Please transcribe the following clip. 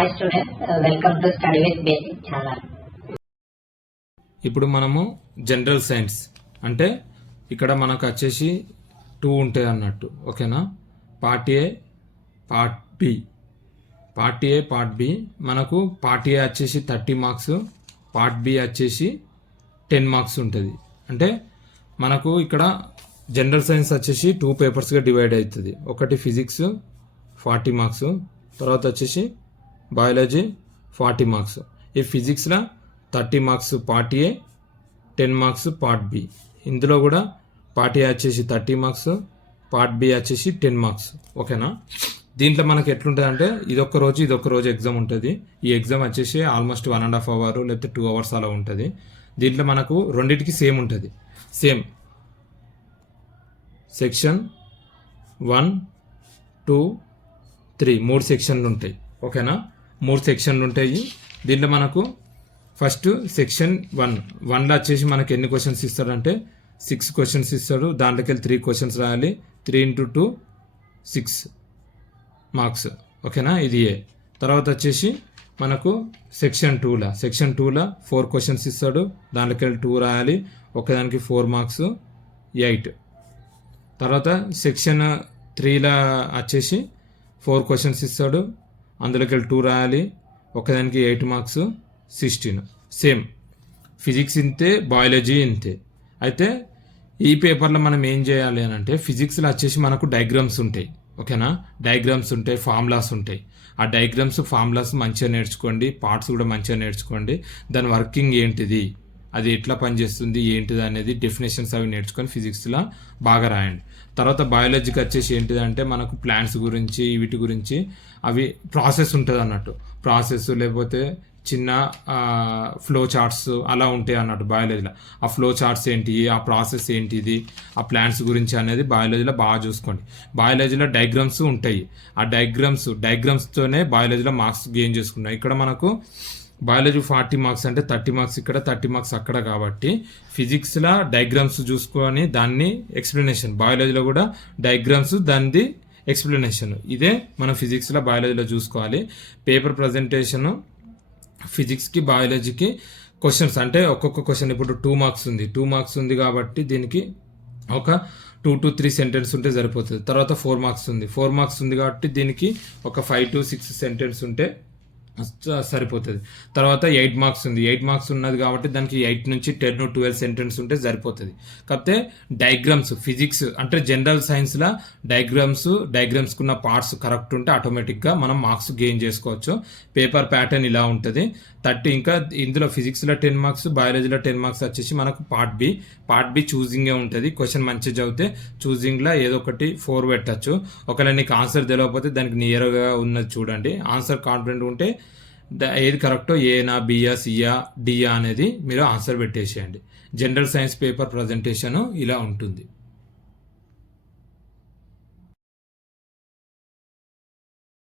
Hi students, welcome to study with basic channel. ఇప్పుడు మనము general science అంటే ఇక్కడ మనకు వచ్చేసి 2 ఉంటాయి అన్నట్టు. ఓకేనా? Part A, part B. Part A, part B. మనకు పార్ట్ ఏ వచ్చేసి 30 మార్క్స్, పార్ట్ బి వచ్చేసి 10 మార్క్స్ ఉంటుంది. అంటే మనకు ఇక్కడ జనరల్ సైన్స్ వచ్చేసి 2 పేపర్స్గా డివైడ్ అవుతుంది. ఒకటి ఫిజిక్స్ 40 మార్క్స్, తర్వాత వచ్చేసి బయాలజీ 40 మార్క్స్. ఈ ఫిజిక్స్లో 30 marks part A, 10 marks part B. ఇందులో కూడా పార్ట్ ఏ వచ్చేసి 30 మార్క్స్, పార్ట్ బి వచ్చేసి 10 మార్క్స్. ఓకేనా? దీంట్లో మనకి ఎట్లుంటుంది అంటే ఇదొక్క రోజు ఎగ్జామ్ ఉంటుంది. ఈ ఎగ్జామ్ వచ్చేసి ఆల్మోస్ట్ 1.5 అవర్ లేకపోతే 2 అవర్స్ అలా ఉంటుంది. దీంట్లో మనకు రెండింటికి సేమ్ ఉంటుంది. సేమ్ సెక్షన్ 1, 2, 3 3 సెక్షన్లు ఉంటాయి. ఓకేనా? 3 సెక్షన్లు ఉంటాయి. దీంట్లో మనకు ఫస్ట్ సెక్షన్ 1లో వచ్చేసి మనకి ఎన్ని క్వశ్చన్స్ ఇస్తారంటే 6 క్వశ్చన్స్ ఇస్తాడు. దాంట్లోకి వెళ్ళి 3 క్వశ్చన్స్ రాయాలి. 3 × 2 6 మార్క్స్. ఓకేనా? ఇది ఏ. తర్వాత వచ్చేసి మనకు సెక్షన్ 2లో 4 క్వశ్చన్స్ ఇస్తాడు. దాంట్లోకి వెళ్ళి 2 రాయాలి. ఒకదానికి 4 మార్క్స్ 8. తర్వాత సెక్షన్ 3లో వచ్చేసి 4 క్వశ్చన్స్ ఇస్తాడు. అందులోకి వెళ్ళి 2 రాయాలి. ఒకదానికి 8 మార్క్స్ 16. సేమ్ ఫిజిక్స్ ఇంతే, బయాలజీ ఇంతే. అయితే ఈ పేపర్లో మనం ఏం చేయాలి అని అంటే ఫిజిక్స్లో వచ్చేసి మనకు డయాగ్రామ్స్ ఉంటాయి. ఓకేనా? డయాగ్రామ్స్ ఉంటాయి, ఫార్ములాస్ ఉంటాయి. ఆ డయాగ్రామ్స్ ఫార్ములాస్ మంచిగా నేర్చుకోండి. పార్ట్స్ కూడా మంచిగా నేర్చుకోండి. దాని వర్కింగ్ ఏంటిది, అది ఎట్లా పనిచేస్తుంది ఏంటిది అనేది డెఫినేషన్స్ అవి నేర్చుకొని ఫిజిక్స్లో బాగా రాయండి. తర్వాత బయాలజీకి వచ్చేసి ఏంటిదంటే మనకు ప్లాంట్స్ గురించి వీటి గురించి అవి ప్రాసెస్ ఉంటుంది అన్నట్టు. ప్రాసెస్ లేకపోతే చిన్న ఫ్లో చార్ట్స్ అలా ఉంటాయి అన్నట్టు బయాలజీలో. ఆ ఫ్లో చార్ట్స్ ఏంటి, ఆ ప్రాసెస్ ఏంటిది, ఆ ప్లాంట్స్ గురించి అనేది బయాలజీలో బాగా చూసుకోండి. బయాలజీలో డయాగ్రామ్స్ ఉంటాయి. ఆ డయాగ్రామ్స్తోనే బయాలజీలో మార్క్స్ గెయిన్ చేసుకున్నాయి. ఇక్కడ మనకు బయాలజీ 40 మార్క్స్ అంటే 30 మార్క్స్ ఇక్కడ, 30 మార్క్స్ అక్కడ. కాబట్టి ఫిజిక్స్లో డయాగ్రామ్స్ చూసుకొని దాన్ని ఎక్స్ప్లెనేషన్, బయాలజీలో కూడా డయాగ్రామ్స్ దానిది ఎక్స్ప్లెనేషన్. ఇదే మనం ఫిజిక్స్లో బయాలజీలో చూసుకోవాలి. పేపర్ ప్రజెంటేషను ఫిజిక్స్కి బయాలజీకి క్వశ్చన్స్ అంటే ఒక్కొక్క క్వశ్చన్ ఇప్పుడు 2 మార్క్స్ ఉంది. 2 మార్క్స్ ఉంది కాబట్టి దీనికి ఒక 2 to 3 సెంటెన్స్ ఉంటే సరిపోతుంది. తర్వాత 4 మార్క్స్ ఉంది. 4 మార్క్స్ ఉంది కాబట్టి దీనికి ఒక 5 to 6 సెంటెన్స్ ఉంటే సరిపోతుంది. తర్వాత 8 మార్క్స్ ఉంది. 8 మార్క్స్ ఉన్నది కాబట్టి దానికి 8 నుంచి 10 to 12 సెంటెన్స్ ఉంటే సరిపోతుంది. కాకపోతే డయాగ్రామ్స్ ఫిజిక్స్ అంటే జనరల్ సైన్స్లో డయాగ్రామ్స్కున్న పార్ట్స్ కరెక్ట్ ఉంటే ఆటోమేటిక్గా మనం మార్క్స్ గెయిన్ చేసుకోవచ్చు. పేపర్ ప్యాటర్న్ ఇలా ఉంటుంది. 30 ఇంకా ఇందులో ఫిజిక్స్లో 10 మార్క్స్, బయాలజీలో 10 మార్క్స్ వచ్చేసి మనకు పార్ట్ బి చూజింగే ఉంటుంది. క్వశ్చన్ మంచిగా చదివితే చూజింగ్లో ఏదో ఒకటి 4 పెట్టచ్చు. ఒకవేళ నీకు ఆన్సర్ తెలియకపోతే దానికి నియర్గా ఉన్నది చూడండి. ఆన్సర్ కాన్ఫిడెంట్ ఉంటే ఏది కరెక్టో ఏనా, బియా, సియా, డియా అనేది మీరు ఆన్సర్ పెట్టేసేయండి. జనరల్ సైన్స్ పేపర్ ప్రజెంటేషన్ ఇలా ఉంటుంది.